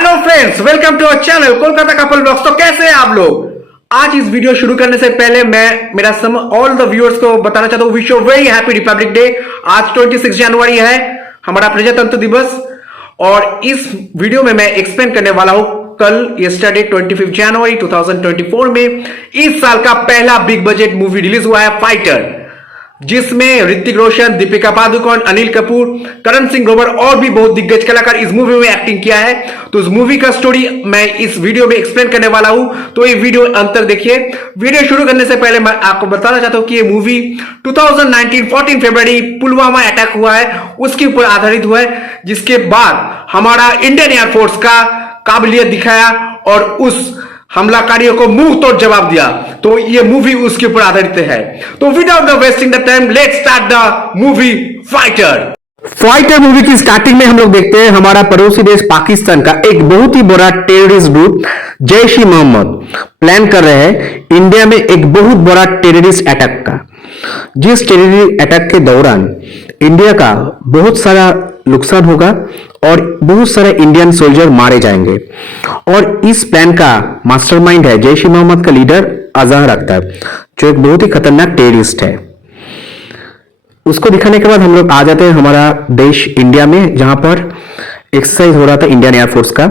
Hello friends, welcome to our channel Kolkata couple blogs. तो कैसे हैं आप लोग? आज इस वीडियो शुरू करने से पहले मैं मेरा ऑल द व्यूअर्स को बताना चाहता हूं, wish you very happy Republic day. आज 26 जनवरी है, हमारा प्रजातंत्र दिवस। और इस वीडियो में मैं एक्सप्लेन करने वाला हूं कल यस्टरडे 25 जनवरी 2024 में इस साल का पहला बिग बजट मूवी रिलीज हुआ है फाइटर, जिसमें ऋतिक रोशन, दीपिका पादुकोण, अनिल कपूर, करण सिंह ग्रोवर और भी बहुत दिग्गज कलाकार इस मूवी में एक्टिंग किया है। तो इस मूवी का स्टोरी मैं इस वीडियो में एक्सप्लेन करने वाला हूं, तो ये वीडियो अंत तक देखिए। वीडियो शुरू करने से पहले मैं आपको बताना चाहता हूं कि ये मूवी 2019 14 फरवरी पुलवामा अटैक हुआ है, उसके ऊपर आधारित हुआ है, जिसके बाद हमारा इंडियन एयरफोर्स का काबिलियत दिखाया और उस हमलाकारियों को मुंह तोड़ जवाब दिया। तो ये मूवी उसके ऊपर आधारित है। तो without wasting the time, let's start the movie fighter. Fighter movie की स्टार्टिंग में हम लोग देखते हैं हमारा पड़ोसी देश पाकिस्तान का एक बहुत ही बड़ा टेररिस्ट ग्रुप जैश ई मोहम्मद प्लान कर रहे हैं इंडिया में एक बहुत बड़ा टेररिस्ट अटैक का, जिस टेररिस्ट अटैक के दौरान इंडिया का बहुत सारा नुकसान होगा और बहुत सारे इंडियन सोल्जर मारे जाएंगे। और इस प्लान का मास्टरमाइंड है जैश ई मोहम्मद का लीडर अजहर अख्तर, जो एक बहुत ही खतरनाक टेररिस्ट है। उसको दिखाने के बाद हम लोग आ जाते हैं हमारा देश इंडिया में, जहां पर एक्सरसाइज हो रहा था इंडियन एयरफोर्स का।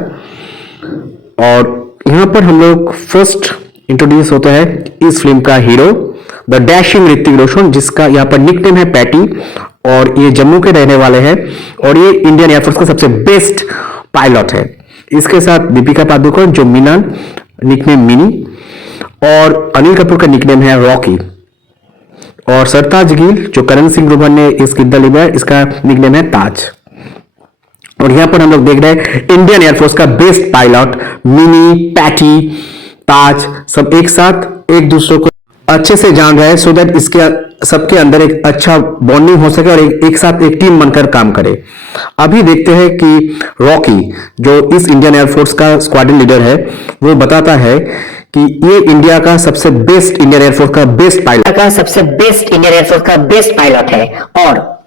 और यहां पर हम लोग फर्स्ट इंट्रोड्यूस होता है इस फिल्म का hero the dashing Hrithik Roshan, जिसका यहाँ पर निकनेम है पैटी, और ये जम्मू के रहने वाले हैं और ये इंडियन एयरफोर्स का सबसे बेस्ट पायलट है। इसके साथ दीपिका पादुकोण जो मीना, निकनेम मिनी, और अनिल कपूर का निकनेम है रॉकी, और सरताज गिल जो करण सिंह ग्रोवर ने इस किरदार निभाया, इसका निकनेम है ताज। और यहां पर हम लोग देख रहे हैं इंडियन एयरफोर्स का बेस्ट पायलट मिनी, पैटी, ताज सब एक साथ एक दूसरे को अच्छे से जान रहे हैं, सो दैट इसके सबके अंदर एक अच्छा बॉन्डिंग हो सके और एक साथ एक टीम बनकर काम करे। अभी देखते हैं कि रॉकी जो इस इंडियन एयरफोर्स का स्क्वाड्रन लीडर है, वो बताता है कि ये इंडिया का सबसे बेस्ट इंडियन एयरफोर्स का बेस्ट पायलट है। और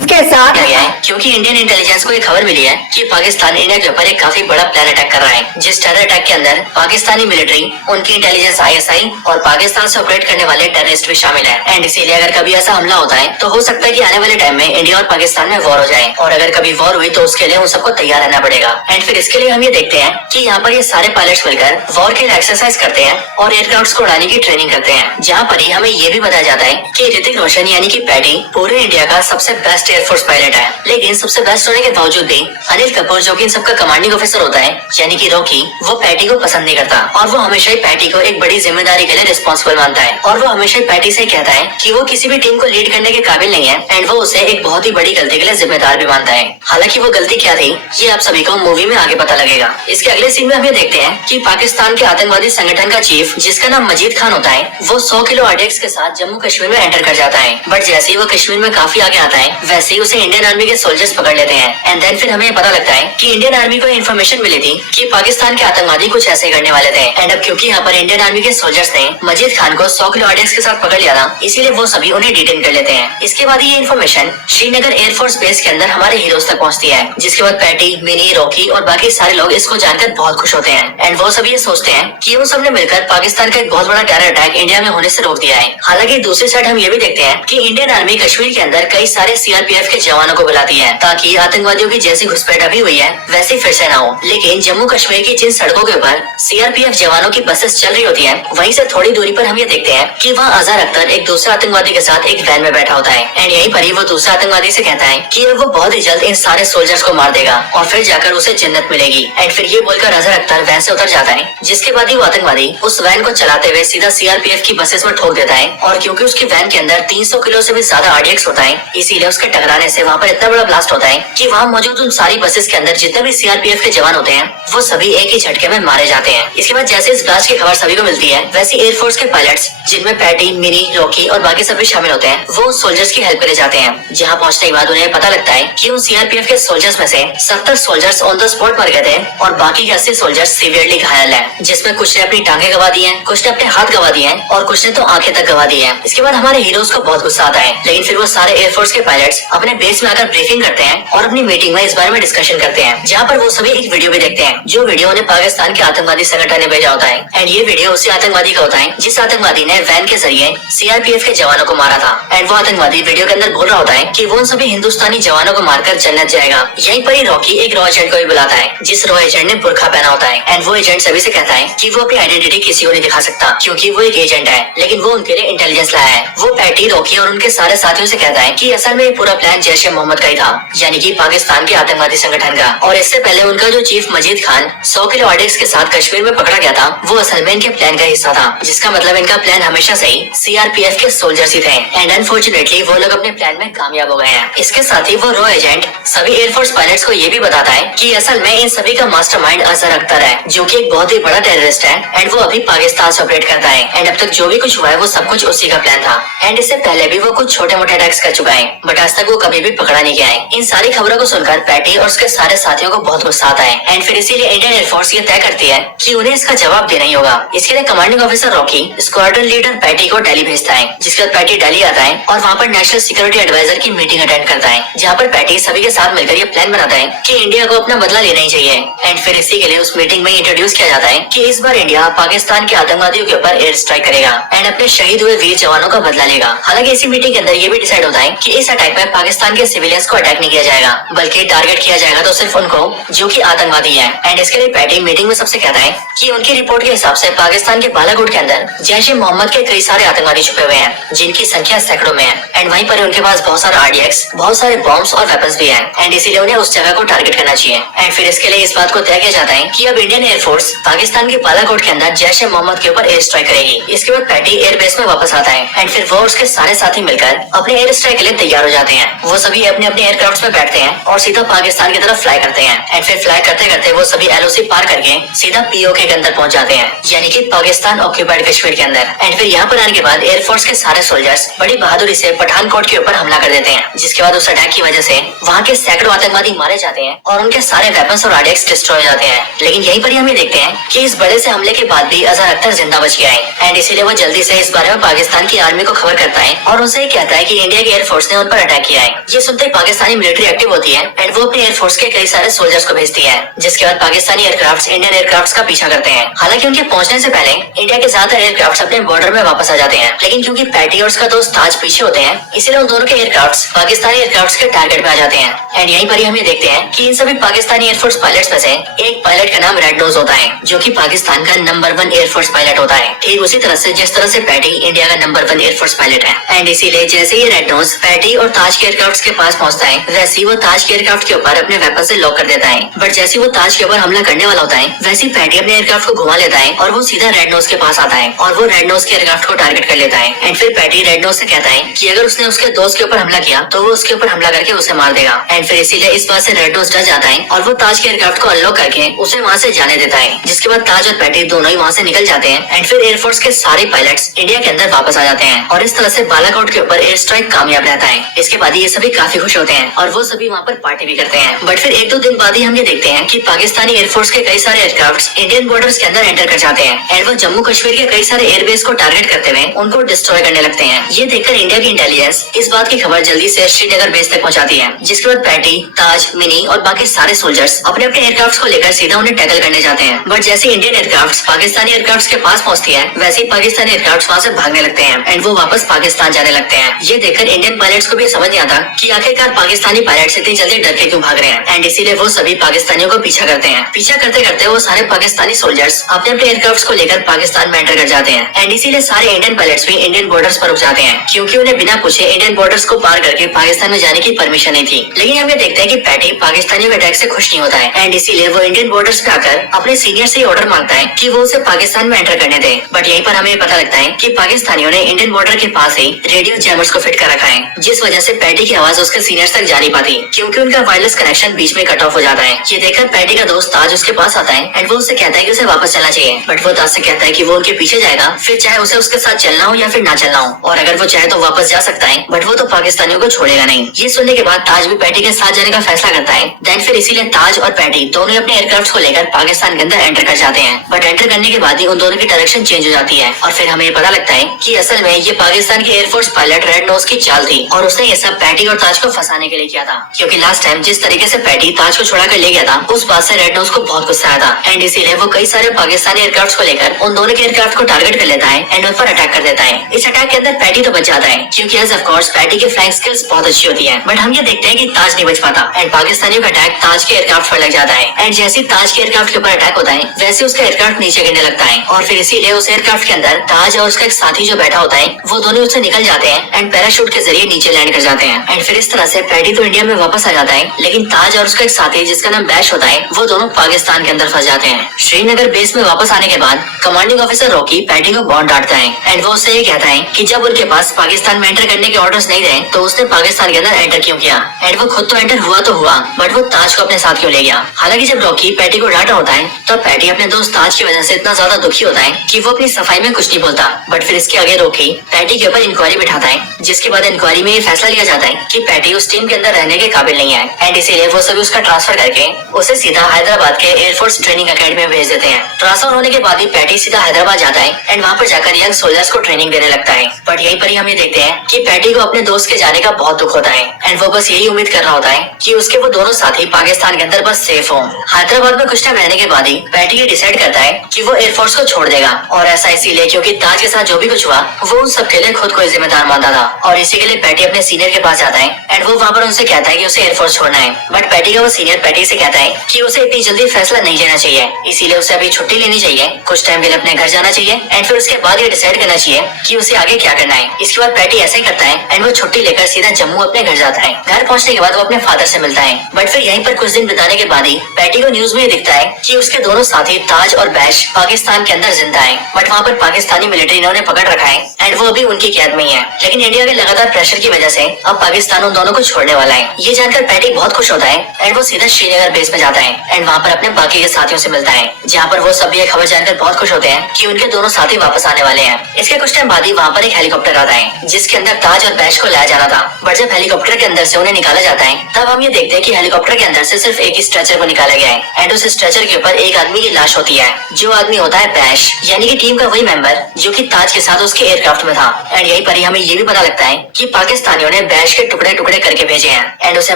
इसके साथ गया है क्योंकि इंडियन इंटेलिजेंस को एक खबर मिली है कि पाकिस्तान इंडिया के ऊपर एक काफी बड़ा प्लान अटैक कर रहा है, जिस टेरर अटैक के अंदर पाकिस्तानी मिलिट्री, उनकी इंटेलिजेंस आईएसआई और पाकिस्तान से ऑपरेट करने वाले टेररिस्ट भी शामिल है। एंड इसीलिए अगर कभी ऐसा हमला होता है तो हो सकता है कि आने वाले टाइम में इंडिया और पाकिस्तान में वॉर हो जाए, और अगर कभी वॉर हुई तो उसके लिए उन सबको तैयार रहना पड़ेगा। एंड फिर इसके लिए हम ये देखते हैं कि यहाँ पर ये सारे पायलट्स मिलकर वॉर के लिए एक्सरसाइज करते हैं और एयरक्राफ्ट को उड़ाने की ट्रेनिंग करते हैं, जहाँ पर ही हमें ये भी बताया जाता है कि ऋतिक रोशन यानी कि पैटी पूरे इंडिया का सबसे बेस्ट एयरफोर्स पायलट है। लेकिन सबसे बेस्ट होने के बावजूद भी अनिल कपूर जो कि इन सबका कमांडिंग ऑफिसर होता है यानी कि रॉकी, वो पैटी को पसंद नहीं करता और वो हमेशा ही पैटी को एक बड़ी जिम्मेदारी के लिए रिस्पॉन्सिबल मानता है। और वो हमेशा ही पैटी से कहता है कि वो किसी भी टीम को लीड करने के काबिल नहीं है, एंड वो उसे एक बहुत ही बड़ी गलती के लिए जिम्मेदार भी मानता है। हालांकि वो गलती क्या थी ये आप सभी को मूवी में आगे पता लगेगा। इसके अगले सीन में हम ये देखते हैं कि पाकिस्तान के आतंकवादी संगठन का चीफ, जिसका नाम मजीद खान होता है, वो 100 किलो आरडीएक्स के साथ जम्मू कश्मीर में एंटर कर जाता है। बट जैसे ही वो कश्मीर में काफी आगे आता है, वैसे ही उसे इंडियन आर्मी के सोल्जर्स पकड़ लेते हैं। एंड देन फिर हमें पता लगता है कि इंडियन आर्मी को इन्फॉर्मेशन मिली थी कि पाकिस्तान के आतंकवादी कुछ ऐसे करने वाले थे। एंड अब क्योंकि यहाँ पर इंडियन आर्मी के सोल्जर्स ने मजीद खान को 100 किलो आरडीएक्स के साथ पकड़ लिया था, इसीलिए वो सभी उन्हें डिटेन कर लेते हैं। इसके बाद ये इन्फॉर्मेशन श्रीनगर एयरफोर्स बेस के अंदर हमारे हीरोज तक पहुँचती है, जिसके बाद पैटी, मिनी, रॉकी और बाकी सारे लोग इसको जानकर बहुत खुश होते हैं। एंड वो सभी ये सोचते हैं कि उन सबने मिलकर पाकिस्तान का एक बहुत बड़ा टेरर अटैक इंडिया में होने से रोक दिया है। हालांकि दूसरी साइड हम ये भी देखते हैं कि इंडियन आर्मी कश्मीर के अंदर कई सारे सीआरपीएफ के जवानों को बुलाती है, ताकि आतंकवादियों की जैसी घुसपैठ अभी हुई है वैसे फिर से ना हो। लेकिन जम्मू कश्मीर की जिन सड़कों के ऊपर सीआरपीएफ जवानों की बसेस चल रही होती हैं, वहीं से थोड़ी दूरी पर हम ये देखते हैं कि वहाँ अजहर अख्तर एक दूसरे आतंकवादी के साथ एक वैन में बैठा होता है। एंड यहीं पर ही वो दूसरा आतंकवादी से कहता है कि वो बहुत ही जल्द इन सारे सोल्जर्स को मार देगा और फिर जाकर उसे जन्नत मिलेगी। एंड फिर ये बोलकर अजहर अख्तर वैन से उतर जाता है, जिसके बाद ही वो आतंकवादी उस वैन को चलाते हुए सीधा सीआरपीएफ की बसेस में ठोक देता है। और क्योंकि उसकी वैन के अंदर 300 किलो से भी ज्यादा आरडीएक्स होता है, इसीलिए उसके टकराने से वहाँ पर इतना बड़ा ब्लास्ट होता है कि वहाँ मौजूद उन सारी बसेस के अंदर जितने भी सीआरपीएफ के जवान होते हैं, वो सभी एक ही झटके में मारे जाते हैं। इसके बाद जैसे इस ब्लास्ट की खबर सभी को मिलती है, वैसे एयरफोर्स के पायलट्स, जिनमें पैटी, मिनी, रॉकी और बाकी सभी शामिल होते हैं, वो सोल्जर्स की हेल्प के लिए जाते हैं। जहाँ पहुँचने के बाद उन्हें पता लगता है कि उन सीआरपीएफ के सोल्जर्स में से 70 सोल्जर्स ऑन द स्पॉट मर गए थे और बाकी के 80 सोल्जर्स सीवियरली घायल है, जिसमें कुछ ने अपनी टांगे गवा दी हैं, कुछ ने अपने हाथ गवा दिए हैं और कुछ ने तो आंखें तक गवा दी है। इसके बाद हमारे हीरोज को बहुत गुस्सा आता है, लेकिन फिर वो सारे एयरफोर्स के पायलट्स पायलट्स अपने बेस में आकर ब्रीफिंग करते हैं और अपनी मीटिंग में इस बारे में डिस्कशन करते हैं, जहाँ पर वो सभी एक वीडियो भी देखते हैं जो वीडियो उन्हें पाकिस्तान के आतंकवादी संगठन ने भेजा होता है। एंड ये वीडियो उसी आतंकवादी का होता है जिस आतंकवादी ने वैन के जरिए सीआरपीएफ के जवानों को मारा था। एंड वो आतंकवादी वीडियो के अंदर बोल रहा होता है कि वो उन सभी हिंदुस्तानी जवानों को मारकर जन्नत जाएगा। यहीं पर ही रॉकी एक रॉ एजेंट को भी बुलाता है जिस रॉ एजेंट ने बुर्का पहना होता है। एंड वो एजेंट सभी से कहता है कि वो अपनी आइडेंटिटी किसी को नहीं दिखा सकता क्योंकि वो एक एजेंट है, लेकिन वो उनके लिए इंटेलिजेंस लाया है। वो पैटी, रॉकी और उनके सारे साथियों से कहता है कि असल में ये पूरा प्लान जैश ए मोहम्मद का ही था, यानी कि पाकिस्तान के आतंकवादी संगठन का। और इससे पहले उनका जो चीफ मजीद खान 100 किलो ऑर्डिक्स के साथ कश्मीर में पकड़ा गया था, वो असल में इनके प्लान का हिस्सा था, जिसका मतलब इनका प्लान हमेशा से ही सीआरपीएफ के सोल्जर्स ही थे। एंड अनफॉर्चुनेटली वो लोग अपने प्लान में कामयाब हो गए हैं। इसके साथ ही वो रॉ एजेंट सभी एयरफोर्स पायलट्स को ये भी बताता है कि असल में इन सभी का मास्टरमाइंड अजहर अख्तर है, जो कि एक बहुत ही बड़ा टेररिस्ट है। एंड वो अभी पाकिस्तान से ऑपरेट करता है। एंड अब तक जो भी कुछ हुआ है वो सब कुछ उसी का प्लान था। एंड इससे पहले भी वो कुछ छोटे मोटे अटैक्स कर चुका है, बट आज तक वो कभी भी पकड़ा नहीं गया है। इन सारी खबरों को सुनकर पैटी और उसके सारे साथियों को बहुत गुस्सा आता है। एंड फिर इसीलिए इंडियन एयरफोर्स ये तय करती है कि उन्हें इसका जवाब देना ही होगा। इसके लिए commanding officer Rocky squadron leader Patty को दिल्ली भेजता है, जिसके बाद पैटी दिल्ली आता है और वहाँ पर नेशनल सिक्योरिटी एडवाइजर की मीटिंग अटेंड करता है, जहाँ पर पैटी सभी के साथ मिलकर ये प्लान बनाता है कि इंडिया को अपना बदला लेना ही चाहिए। एंड फिर इसी के लिए उस मीटिंग में इंट्रोड्यूस किया जाता है कि इस बार इंडिया पाकिस्तान के आतंकवादियों के ऊपर एयर स्ट्राइक करेगा एंड अपने शहीद हुए वीर जवानों का बदला लेगा। हालांकि इसी मीटिंग के अंदर ये भी डिसाइड होता है कि इस अटैक में पाकिस्तान के सिविलियंस को अटैक नहीं किया जाएगा, बल्कि टारगेट किया जाएगा तो सिर्फ उनको जो कि आतंकवादी है। एंड इसके लिए पैटी मीटिंग में सबसे कहता है कि उनकी रिपोर्ट के हिसाब से पाकिस्तान के बालाकोट के अंदर जैश ए मोहम्मद के कई सारे आतंकवादी छुपे हुए हैं, जिनकी संख्या सैकड़ों में है। एंड वहीं पर उनके पास बहुत सारे आरडीएक्स, बहुत सारे बॉम्ब्स और वेपन्स भी हैं। एंड इसीलिए उन्हें उस जगह को टारगेट करना चाहिए। एंड फिर इसके लिए इस बात को तय किया जाता है कि अब इंडियन एयरफोर्स पाकिस्तान के बालाकोट के अंदर जैश ए मोहम्मद के ऊपर एयर स्ट्राइक करेगी। इसके बाद पैटी एयरबेस में वापस आता है एंड फिर वो उसके सारे साथी मिलकर अपने एयर स्ट्राइक के लिए तैयार हो जाते हैं। वो सभी अपने अपने एयरक्राफ्ट में बैठते हैं और सीधा पाकिस्तान की तरफ फ्लाई करते हैं। एंड फिर फ्लाई करते करते वो सभी एलओसी पार करके सीधा पीओके के अंदर पहुंच जाते हैं, यानी कि पाकिस्तान ऑक्यूपाइड कश्मीर के अंदर। एंड फिर यहाँ पर आने के बाद एयरफोर्स के सारे सोल्जर्स बड़ी बहादुरी से पठानकोट के ऊपर हमला कर देते हैं, जिसके बाद उस अटैक की वजह से वहाँ के सैकड़ों आतंकवादी मारे जाते हैं और उनके सारे वेपन्स और आरडीएक्स डिस्ट्रॉय हो जाते हैं। लेकिन यहीं पर हम ये देखते हैं कि इस बड़े से हमले के बाद भी अजहर अख्तर जिंदा बच गया है। एंड इसीलिए वो जल्दी से इस बारे में पाकिस्तान की आर्मी को खबर करता है और उनसे कहता है कि इंडिया की एयरफोर्स ने उन पर अटैक किया है। ये सुनते ही पाकिस्तानी मिलिट्री एक्टिव होती है एंड वो अपने एयरफोर्स के कई सारे सोल्जर्स को भेजती है, जिसके बाद पाकिस्तानी एयरक्राफ्ट इंडियन एयरक्राफ्ट का पीछा करते हैं। हालांकि उनके पहुंचने से पहले इंडिया के ज्यादातर एयरक्राफ्ट अपने बॉर्डर में वापस आ जाते हैं, लेकिन क्योंकि पैटी और उसका दोस्त ताज पीछे होते हैं, इसलिए उन दोनों के एयरक्राफ्ट पाकिस्तानी एयरक्राफ्ट के टारगेट में आ जाते हैं। एंड यहीं पर ही हम ये देखते हैं कि इन सभी पाकिस्तानी एयरफोर्स पायलट्स में से एक पायलट का नाम रेड नोज होता है, जो कि पाकिस्तान का नंबर 1 एयरफोर्स पायलट होता है, ठीक उसी तरह से जिस तरह से पैटी इंडिया का नंबर 1 एयरफोर्स पायलट है। एंड इसीलिए जैसे ये रेड नोज पैटी और ताज के एयरक्राफ्ट के पास पहुंचता है, वैसे ही वो ताज के एयरक्राफ्ट के ऊपर अपने वेपन से लॉक कर देता है। बट जैसे वो ताज के ऊपर हमला करने वाला होता है, वैसे ही पैटी अपने एयरक्राफ्ट को घुमा लेता है और वो सीधा रेड नोज के पास आता है और वो रेड नोज के एयरक्राफ्ट को टारगेट कर लेता है। एंड फिर पैटी रेड नोज से कहता है कि अगर उसने उसके दोस्त के ऊपर हमला किया तो वो उसके ऊपर हमला करके उसे मार देगा। एंड फिर इसीलिए इस बात से रेड नोज डर जाता है और वो ताज के एयरक्राफ्ट को अनलॉक करके उसे वहाँ से जाने देता है, जिसके बाद ताज और पैटी दोनों ही वहाँ से निकल जाते हैं। एंड फिर एयरफोर्स के सारे पायलट्स इंडिया के अंदर वापस आ जाते हैं और इस तरह से बालाकोट के ऊपर एयर स्ट्राइक कामयाब रहता है। इसके बाद ये सभी काफी खुश होते हैं और वो सभी वहाँ पर पार्टी भी करते हैं। बट फिर 1-2 दिन बाद ही हम ये देखते हैं कि पाकिस्तानी एयरफोर्स के कई सारे एयरक्राफ्ट इंडियन बॉर्डर्स के अंदर एंटर कर जाते हैं एंड वो जम्मू कश्मीर के कई सारे एयरबेस को टारगेट करते हुए उनको डिस्ट्रॉय करने लगते हैं। ये देखकर इंडिया की इंटेलिजेंस इस बात की खबर जल्दी से श्रीनगर बेस तक पहुंचाती है, जिसके बाद पैटी, ताज, मिनी और बाकी सारे सोल्जर्स अपने अपने एयरक्राफ्ट को लेकर सीधा उन्हें टैकल करने जाते हैं। बट जैसे इंडियन एयरक्राफ्ट पाकिस्तानी एयरक्राफ्ट के पास पहुंचती है, वैसे ही पाकिस्तानी एयरक्राफ्ट वहाँ से भागने लगते हैं एंड वो वापस पाकिस्तान जाने लगते हैं। ये देखकर इंडियन पायलट्स को भी समझ नहीं आता कि आखिरकार पाकिस्तानी पायलट्स इतनी जल्दी डर के क्यों भाग रहे हैं। एंड इसीलिए वो सभी पाकिस्तानियों को पीछा करते हैं। पीछा करते करते वो सारे पाकिस्तानी सोल्जर्स अपने अपने एयरक्राफ्ट को लेकर पाकिस्तान में एंटर कर जाते हैं। एंड इसीलिए सारे इंडियन पायलट्स भी इंडियन बॉर्डर्स पर रुक जाते हैं, क्योंकि उन्हें बिना पूछे इंडियन बॉर्डर्स को पार करके पाकिस्तान में जाने की परमिशन नहीं थी। लेकिन हम ये देखते हैं कि पैटी पाकिस्तानियों के अटैक से खुश नहीं होता है एंड इसीलिए वो इंडियन बॉर्डर्स पे आकर अपने सीनियर से ऑर्डर मांगता है कि वो उसे पाकिस्तान में एंटर करने दे। बट यहीं पर हमें पता लगता है कि पाकिस्तानियों ने इंडियन बॉर्डर के पास ही रेडियो जैमर्स को फिट कर रखा है, जिस वजह से पैटी की आवाज उसके सीनियर्स तक जा नहीं पाती, क्योंकि उनका वायरलेस कनेक्शन बीच में कट ऑफ हो जाता है। ये देखकर पैटी का दोस्त ताज उसके पास आता है एंड वो उससे कहता है कि उसे वापस चलना चाहिए। बट वो ताज से कहता है कि वो उनके पीछे जाएगा, फिर चाहे उसे उसके साथ चलना हो या फिर ना चलना हो, और अगर वो चाहे तो वापस जा सकता है, बट वो तो पाकिस्तानियों को छोड़ेगा नहीं। ये सुनने के बाद ताज भी पैटी के साथ जाने का फैसला करता है। देन फिर इसीलिए ताज और पैटी दोनों अपने एयरक्राफ्ट को लेकर पाकिस्तान के अंदर एंटर कर जाते हैं। बट एंटर करने के बाद ही उन दोनों की डायरेक्शन चेंज हो जाती है और फिर हमें पता लगता है कि असल में ये पाकिस्तान के एयरफोर्स पायलट रेड नोज की चाल थी और उसने ये सब सब पैटी और ताज को फंसाने के लिए किया था, क्योंकि लास्ट टाइम जिस तरीके से पैटी ताज को छुड़ा कर ले गया था उस बात से रेड नोज को बहुत गुस्सा आया था एंड इसीलिए वो कई सारे पाकिस्तानी एयरक्राफ्ट को लेकर उन दोनों के एयरक्राफ्ट को टारगेट कर लेता है एंड उन पर अटैक कर देता है। इस अटैक के अंदर पैटी तो बच जाता है क्योंकि एज ऑफ कोर्स पैटी की फ्लाइंग स्किल्स बहुत अच्छी होती है, बट हम ये देखते हैं कि ताज नहीं बच पाता एंड पाकिस्तानियों का अटैक ताज के एयरक्राफ्ट पर लग जाता है एंड जैसे ताज के एयरक्राफ्ट के ऊपर अटैक होता है वैसे उसका एयरक्राफ्ट नीचे गिरने लगता है और फिर इसीलिए उस एयरक्राफ्ट के अंदर ताज और उसका एक साथी जो बैठा होता है वो दोनों उससे निकल जाते हैं एंड पैराशूट के जरिए नीचे लैंड कर जाते हैं एंड फिर इस तरह से पैटी तो इंडिया में वापस आ जाता है, लेकिन ताज और उसका एक साथी जिसका नाम बैश होता है वो दोनों पाकिस्तान के अंदर फंस जाते हैं। श्रीनगर बेस में वापस आने के बाद कमांडिंग ऑफिसर रॉकी पैटी को बहुत डांटता है एंड वो उससे ये कहता है कि जब उनके पास पाकिस्तान में एंटर करने के ऑर्डर्स नहीं थे तो उसने पाकिस्तान के अंदर एंटर क्यों किया एंड वो खुद तो एंटर हुआ तो हुआ बट वो ताज को अपने साथ क्यों ले गया। हालांकि जब रॉकी पैटी को डांटा होता है तो पैटी अपने दोस्त ताज की वजह से इतना ज्यादा दुखी होता है कि वो अपनी सफाई में कुछ नहीं बोलता, बट फिर इसके आगे रॉकी पैटी के ऊपर इंक्वायरी बिठाता है जिसके बाद इंक्वायरी में ये फैसला लिया जाता है कि पैटी उस टीम के अंदर रहने के काबिल नहीं है एंड इसीलिए वो सभी उसका ट्रांसफर करके उसे सीधा हैदराबाद के एयरफोर्स ट्रेनिंग अकेडमी में भेज देते हैं। ट्रांसफर होने के बाद ही पैटी सीधा हैदराबाद जाता है एंड वहाँ पर जाकर यंग सोल्जर्स को ट्रेनिंग देने लगता है, बट यहीं पर ही हम ये देखते हैं कि पैटी को अपने दोस्त के जाने का बहुत दुख होता है एंड वो बस यही उम्मीद कर रहा होता है कि उसके वो दोनों साथी पाकिस्तान के अंदर बस सेफ हो। हैदराबाद में कुछ टाइम रहने के बाद ही पैटी ये डिसाइड करता है कि वो एयरफोर्स को छोड़ देगा और ऐसा इसीलिए क्योंकि ताज के साथ जो भी कुछ हुआ वो उन सब के लिए खुद को जिम्मेदार मानता था और इसी के लिए पैटी अपने सीनियर के पास जाता है एंड वो वहाँ पर उनसे कहता है कि उसे एयरफोर्स छोड़ना है, बट पैटी का वो सीनियर पैटी से कहता है कि उसे इतनी जल्दी फैसला नहीं लेना चाहिए, इसीलिए उसे अभी छुट्टी लेनी चाहिए, कुछ टाइम के लिए अपने घर जाना चाहिए एंड फिर उसके बाद ये डिसाइड करना चाहिए कि उसे आगे क्या करना है। इसके बाद पैटी ऐसा ही करता है एंड वो छुट्टी लेकर सीधा जम्मू अपने घर जाता है। घर पहुंचने के बाद वो अपने फादर से मिलता है, बट फिर यहीं पर कुछ दिन बिताने के बाद ही पैटी को न्यूज में दिखता है कि उसके दोनों साथी ताज और बैश पाकिस्तान के अंदर जिंदा है, बट वहाँ पर पाकिस्तानी मिलिट्री ने उन्हें पकड़ रखा है एंड वो अभी उनकी कैद में ही है। लेकिन इंडिया के लगातार प्रेशर की वजह से अब पाकिस्तान उन दोनों को छोड़ने वाला है। ये जानकर पैटी बहुत खुश होता है एंड वो सीधा श्रीनगर बेस में जाता है एंड वहाँ पर अपने बाकी के साथियों से मिलता है, जहाँ पर वो सभी ये खबर जानकर बहुत खुश होते हैं कि उनके दोनों साथी वापस आने वाले हैं। इसके कुछ टाइम बाद ही वहाँ पर एक हेलीकॉप्टर आता है जिसके अंदर ताज और बैश को लाया जाना था, बट जब हेलीकॉप्टर के अंदर से उन्हें निकाला जाता है तब हम ये देखते हैं कि हेलीकॉप्टर के अंदर से सिर्फ एक ही स्ट्रेचर को निकाला गया है एंड उस स्ट्रेचर के ऊपर एक आदमी की लाश होती है, जो आदमी होता है बैश, यानी कि टीम का वही मेंबर जो कि ताज के साथ उसके एयरक्राफ्ट में था। एंड यहीं पर ही हमें ये भी पता लगता है कि पाकिस्तानियों ने बैश के टुकड़े टुकड़े करके भेजे हैं एंड उसे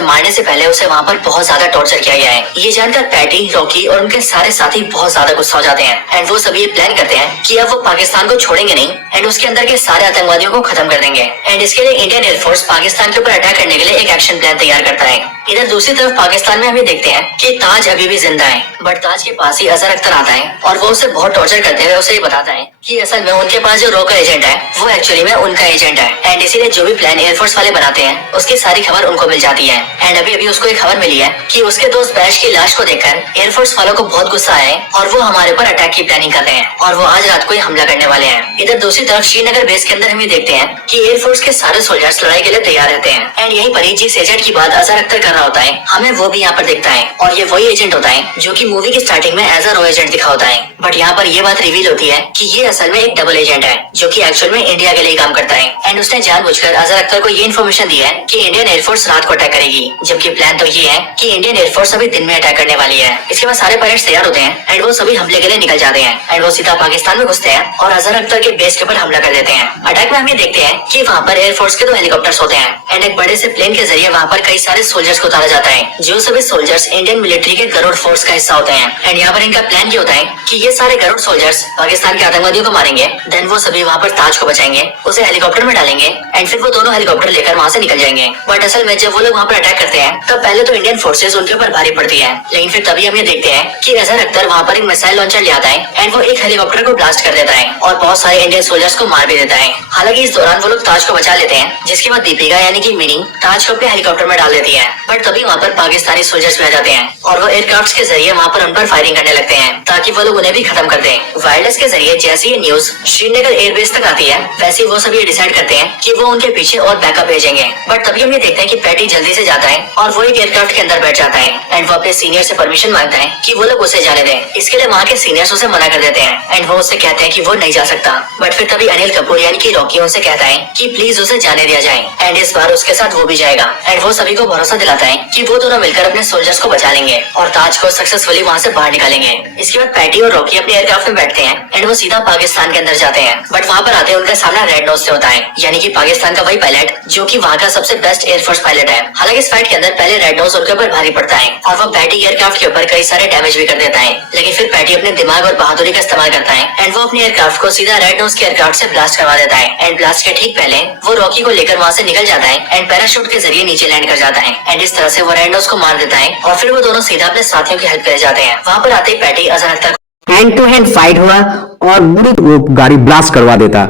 मारने से पहले उसे वहाँ पर बहुत ज्यादा टॉर्चर किया गया है। ये जानकर पैटी, रॉकी और उनके सारे साथी बहुत ज्यादा गुस्सा हो जाते हैं एंड वो सभी ये प्लान करते हैं कि अब वो पाकिस्तान को छोड़ेंगे नहीं एंड उसके अंदर के सारे आतंकवादियों को खत्म कर देंगे एंड इसके लिए इंडियन एयरफोर्स पाकिस्तान के ऊपर अटैक करने के लिए एक एक्शन प्लान तैयार करता है। इधर दूसरी तरफ पाकिस्तान में हम ये देखते हैं कि ताज अभी भी जिंदा है, बट ताज के पास ही अजहर अख्तर आता है और वो उसे बहुत टॉर्चर करते हुए उसे ये बताता है कि असल में उनके पास जो रोका एजेंट है वो एक्चुअली में उनका एजेंट है एंड इसीलिए जो भी प्लान एयरफोर्स वाले बनाते हैं उसकी सारी खबर उनको मिल जाती है। एंड अभी अभी उसको एक खबर मिली है कि उसके दोस्त बैश की लाश को देखकर एयरफोर्स वालों को बहुत गुस्सा आया है और वो हमारे ऊपर अटैक की प्लानिंग कर रहे हैं और वो आज रात को ही हमला करने वाले हैं। इधर दूसरी तरफ श्रीनगर बेस के अंदर हम ये देखते हैं कि एयरफोर्स के सारे सोल्जर्स लड़ाई के लिए तैयार रहते हैं एंड यहीं पर ही जिस एजेंट की बात अजहर अख्तर कर रहा होता है हमें वो भी यहाँ पर दिखता है और ये वही एजेंट होता है जो कि मूवी की स्टार्टिंग में एज अ रो एजेंट दिखा होता है, बट यहाँ पर ये बात रिवील होती है कि ये असल में एक डबल एजेंट है जो कि एक्चुअल में इंडिया के लिए काम करता है एंड उसने जानबूझकर अजहर अख्तर को ये इन्फॉर्मेशन दी है कि इंडियन एयरफोर्स रात को अटैक करेगी, जबकि प्लान तो ये है कि इंडियन एयरफोर्स अभी दिन में अटैक करने वाली है। इसके बाद सारे पायलट्स तैयार होते हैं एंड वो सभी हमले के लिए निकल जाते हैं एंड वो सीधा पाकिस्तान में घुसते हैं और अजहर अख्तर के बेस के ऊपर हमला कर देते हैं। अटैक में हम ये देखते हैं कि वहाँ पर एयरफोर्स के 2 हेलीकॉप्टर्स होते हैं एंड एक बड़े से प्लेन के जरिए वहाँ पर कई सारे सोल्जर्स को उतारा जाता है, जो सभी सोल्जर्स इंडियन मिलिट्री के गरुड़ फोर्स का हिस्सा होते हैं एंड यहाँ पर इनका प्लान ये होता है कि ये सारे गरुड़ सोल्जर्स पाकिस्तान के आतंकवादियों को मारेंगे, देन वो सभी वहाँ पर ताज को बचाएंगे, उसे हेलीकॉप्टर में डालेंगे एंड फिर वो दोनों हेलीकॉप्टर लेकर वहाँ से निकल जाएंगे। बट असल में जब वो लोग वहाँ पर अटैक करते हैं तब पहले तो इंडियन फोर्सेस उनके ऊपर भारी पड़ती है, लेकिन फिर तभी हम ये देखते हैं कि अजहर अख्तर वहाँ पर एक मिसाइल लॉन्चर ले आता है एंड वो एक हेलीकॉप्टर को ब्लास्ट कर देता है और बहुत सारे इंडियन सोल्जर्स को मार भी देता है। हालांकि इस दौरान वो लोग ताज को बचा लेते हैं, जिसके बाद दीपिका यानी कि मिनी ताज को अपने हेलीकॉप्टर में डाल देती है, बट तभी वहाँ पर पाकिस्तानी सोल्जर्स भी आ जाते हैं और वो एयरक्राफ्ट के जरिए वहाँ पर उन पर फायरिंग करने लगते हैं ताकि वो लोग उन्हें भी खत्म कर दें। वायरलेस के जरिए जैसे ये न्यूज श्रीनगर एयरबेस तक आती है वैसे वो सभी डिसाइड करते हैं कि वो उनके पीछे और बैकअप भेजेंगे, बट तभी हम ये देखते हैं कि पैटी जल्दी से जाता है और वो एक एयरक्राफ्ट के अंदर बैठ जाता है एंड वो अपने सीनियर से परमिशन मांगता है कि वो लोग उसे जाने दें। इसके लिए वहाँ के सीनियर्स उसे मना कर देते हैं एंड वो उससे कहते हैं कि वो नहीं जा सकता, बट फिर तभी अनिल कपूर यानी कि रॉकी उनसे कहता है कि प्लीज उसे जाने दिया जाए एंड इस बार उसके साथ वो भी जाएगा एंड वो सभी को भरोसा दिलाता करता है कि वो दोनों मिलकर अपने सोल्जर्स को बचा लेंगे और ताज को सक्सेसफुली वहाँ से बाहर निकालेंगे। इसके बाद पैटी और रॉकी अपने एयरक्राफ्ट में बैठते हैं एंड वो सीधा पाकिस्तान के अंदर जाते हैं। बट वहाँ पर आते हैं उनका सामना रेड नोज से होता है, यानी कि पाकिस्तान का वही पायलट जो कि वहाँ का सबसे बेस्ट एयरफोर्स पायलट है। हालांकि इस फाइट के अंदर पहले रेड नोज उनके ऊपर भारी पड़ता है और वो पैटी एयरक्राफ्ट के ऊपर कई सारे डैमेज भी कर देता है, लेकिन फिर पैटी अपने दिमाग और बहादुरी का इस्तेमाल करता है एंड वो अपने एयरक्राफ्ट को सीधा रेड नोज के एयरक्राफ्ट से ब्लास्ट करवा देता है एंड ब्लास्ट के ठीक पहले वो रॉकी को लेकर वहाँ से निकल जाता है एंड पैराशूट के जरिए नीचे लैंड कर जाता है एंड इस तरह से वो रेड नोज को मार देता है और फिर वो दोनों सीधा अपने साथियों की हेल्प कर जाते हैं। वहाँ पर आते ही पैटी Azhar Akhtar hand to hand fight हुआ और वो गाड़ी ब्लास्ट करवा देता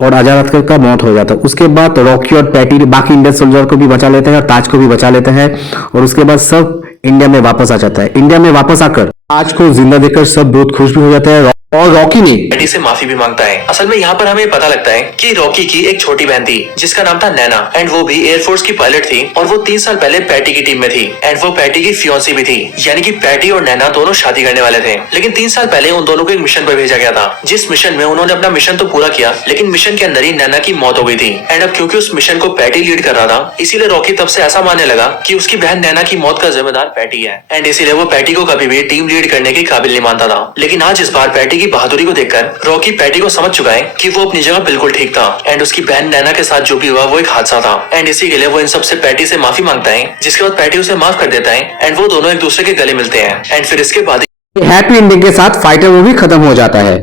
और अजहर अख्तर का मौत हो जाता। उसके बाद रॉकी और पैटी बाकी इंडियन सोल्जर को भी बचा लेते हैं और ताज को भी बचा लेते हैं और उसके बाद सब इंडिया में वापस आ जाता है। इंडिया में वापस आकर ताज को जिंदा देखकर सब बहुत खुश भी हो जाते हैं और रॉकी ने पैटी से माफी भी मांगता है। असल में यहाँ पर हमें पता लगता है कि रॉकी की एक छोटी बहन थी जिसका नाम था नैना एंड वो भी एयरफोर्स की पायलट थी और वो 3 साल पहले पैटी की टीम में थी एंड वो पैटी की फियोंसी भी थी, यानी कि पैटी और नैना दोनों शादी करने वाले थे। लेकिन 3 साल पहले उन दोनों को एक मिशन पर भेजा गया था, जिस मिशन में उन्होंने अपना मिशन तो पूरा किया लेकिन मिशन के अंदर ही नैना की मौत हो गई थी एंड अब क्योंकि उस मिशन को पैटी लीड कर रहा था इसीलिए रॉकी तब से ऐसा मानने लगा कि उसकी बहन नैना की मौत का जिम्मेदार पैटी है एंड इसीलिए वो पैटी को कभी भी टीम लीड करने के काबिल नहीं मानता था। लेकिन आज इस बार पैटी की बहादुरी को देखकर रॉकी पैटी को समझ चुका है कि वो अपनी जगह बिल्कुल ठीक था एंड उसकी बहन नैना के साथ जो भी हुआ वो एक हादसा था एंड इसी के लिए वो इन सबसे पैटी से माफी मांगता है, जिसके बाद पैटी उसे माफ कर देता है एंड वो दोनों एक दूसरे के गले मिलते हैं एंड फिर इसके बाद हैप्पी एंडिंग के साथ फाइटर मूवी खत्म हो जाता है।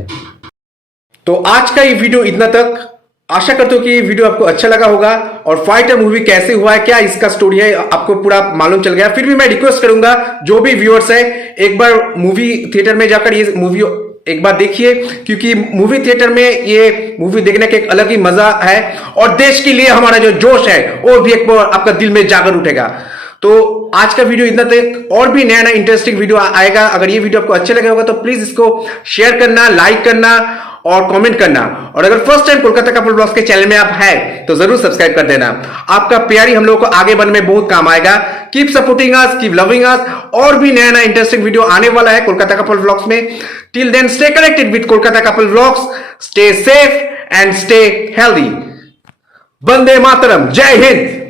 तो आज का ये वीडियो इतना तक। आशा करता हूं कि ये वीडियो आपको अच्छा लगा होगा और फाइटर मूवी कैसे हुआ है, क्या इसका स्टोरी है, आपको पूरा मालूम चल गया। फिर भी मैं रिक्वेस्ट करूंगा जो भी व्यूअर्स है एक बार मूवी थिएटर में जाकर ये मूवी एक बार देखिए, क्योंकि मूवी थिएटर में ये मूवी देखने का एक अलग ही मजा है और देश के लिए हमारा जो जोश है वो भी एक बार आपका दिल में जाकर उठेगा। तो आज का वीडियो इतना तक, और भी नया नया इंटरेस्टिंग वीडियो आएगा। अगर ये वीडियो आपको अच्छा लगा होगा तो प्लीज इसको शेयर करना, लाइक करना और कमेंट करना। और अगर first time Kolkata couple blogs के चैनल में आप हैं तो जरूर सब्सक्राइब कर देना। आपका प्यारी हम लोगों को आगे बढ़ने में बहुत काम आएगा। Keep supporting us, keep loving us. और भी नया नया इंटरेस्टिंग वीडियो आने वाला है कोलकाता कपल ब्लॉग्स में। Till then stay connected with Kolkata couple blogs, stay safe and stay healthy. वंदे मातरम, जय हिंद।